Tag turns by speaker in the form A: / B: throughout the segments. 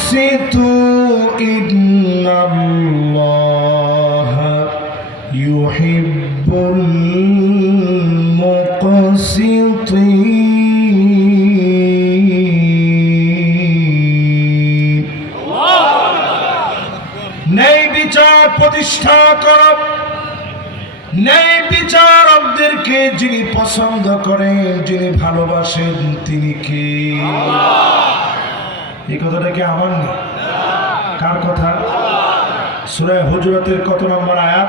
A: وأقسطوا إن الله يحب المقسطين ন্যায় বিচার প্রতিষ্ঠা কর ন্যায় বিচারকদেরকে যিনি পছন্দ করেন যিনি ভালোবাসেন তিনি কে এই কথাটা কি আমার নেই কার কথা? সুরায় হুজরতের কত নম্বর আয়াত?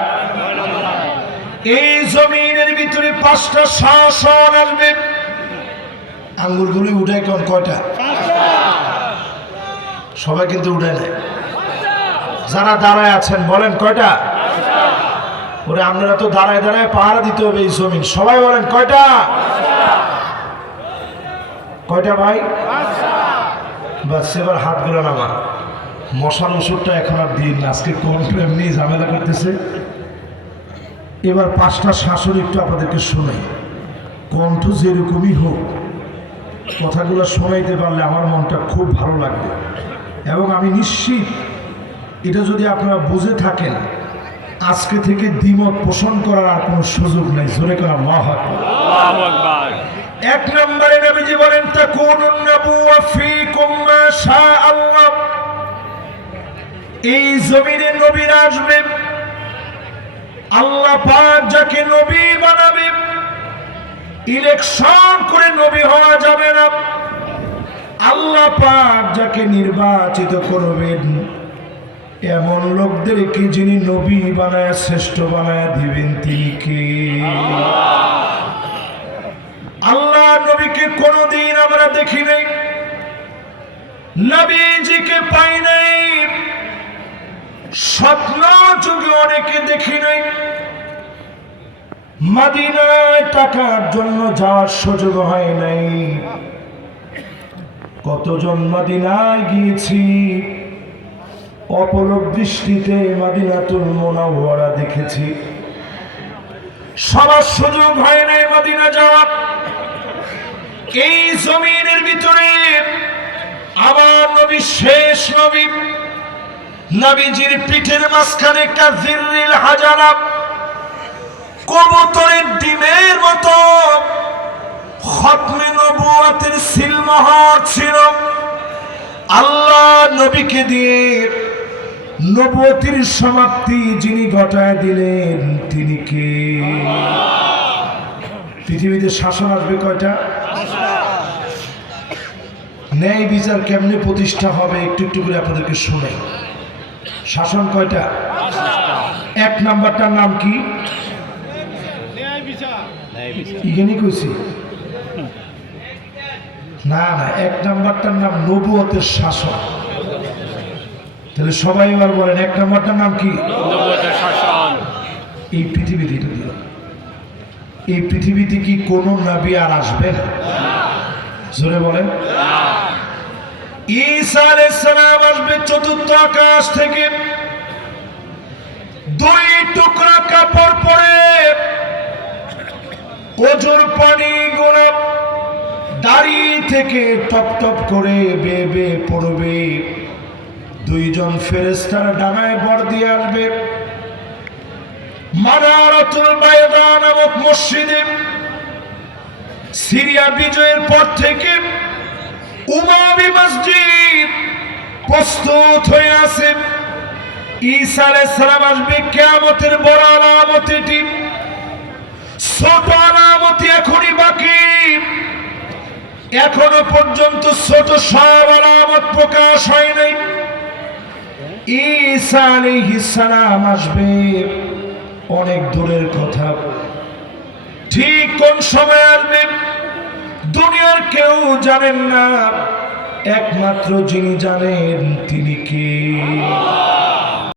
A: এই জমিনের ভিতরে পাঁচটা শাসন আসবে। আঙ্গুরগুলি উঠে কোন কয়টা? সবাই কিন্তু উঠে নেয় যারা দাঁড়ায় আছেন, বলেন কয়টা? ওরে, আপনারা তো দাঁড়ায় দাঁড়ায় পাহারা দিতে হবে এই জমিন। সবাই বলেন কয়টা? কয়টা ভাই? বাস হাতগুলো নামা মশার ওষুধটা এখন আর দিন আজকে কোন এমনি ঝামেলা করতেছে। এবার পাঁচটা শাসন একটু আপনাদেরকে শোনাই। কণ্ঠ যেরকমই হোক, কথাগুলো শোনাইতে পারলে আমার মনটা খুব ভালো লাগবে। এবং আমি নিশ্চিত, এটা যদি আপনারা বুঝে থাকেন, আজকে থেকে দ্বিমত পোষণ করার আর কোনো সুযোগ নেই। জোরে করা মহ এক নম্বরে নবীজি বলেন, তাকুনুন নাবুওয়া ফীকুম মা শা আল্লাহ এই জমিনে নবীরা আসবে। আল্লাহ পাক যাকে নবী বানাবে, ইলেকশন করে নবী হওয়া যাবে না। আল্লাহ পাক যাকে নির্বাচিত করবেন, এমন লোকদেরকে যিনি নবী বানায়, শ্রেষ্ঠ বানায় দিবেন, তিনি কে? নবীকে কোনোদিন আমরা দেখি নাই। নবীজিকে পাই নাই। স্বপ্ন যুগে অনেকে দেখি নাই। মাদিনায় টাকার জন্য যাওয়ার সুযোগ হয় নাই। কতজন মাদিনায় গিয়েছি। অপলক দৃষ্টিতে মাদিনাতুল মোনাওয়ারা দেখেছি। সবার সুযোগ হয় নাই মদিনা যাওয়ার। এই জমিনের ভিতরে আমার নবী, শেষ নবী, নবীজির পিঠের মাঝখানে একটা জিররিল হাজারা, কবুতরের ডিমের মতো খতমে নবুয়াতের সিলমোহর ছিল। আল্লাহ নবীকে দিয়ে নবতির সমাপ্তি যিনি ঘটায় দিলেন, তিনি কে? পৃথিবীতে শাসন আসবে কয়টা? ন্যায় বিচার কেমনে প্রতিষ্ঠা হবে একটু একটু করে আপনাদেরকে শোনাই শাসন কয়টা? এক নাম্বারটার নাম কি? ইগেনি কইছি। না না এক নাম্বারটার নাম নবুয়তের শাসন। তাহলে সবাই এবার বলেন এক নাম্বারটার নাম কি? এই পৃথিবীতে এটা দিল এই পৃথিবীতে কি কোন নবী আর আসবে? জোরে বলেন। ঈসা আলাইহিস সালাম আসবে চতুর্থ আকাশ থেকে। দুই টুকরা কাপড় পরে ওজোর পানি গোলাপ দাড়ি থেকে টপ টপ করে বে বে পড়বে। দুইজন ফেরেস্তার ডাঙায় বর দিয়ে আসবে। মানারাতুল বায়দা নামক মসজিদে সিরিয়া বিজয়ের পর থেকে উমাবি মসজিদ প্রস্তুত হয়ে আছে। ঈসা আলাইহিস সালাম আসবে কিয়ামতের বড় আলামত এটি। ছোট আলামতি এখনই বাকি। এখনও পর্যন্ত ছোট সব আলামত প্রকাশ হয় নাই। ঈসা আলাইহিস সালাম আসবে। অনেক দূরের কথা। ঠিক কোন সময় আসবেন দুনিয়ার কেউ জানেন না। একমাত্র যিনি জানেন তিনি কে?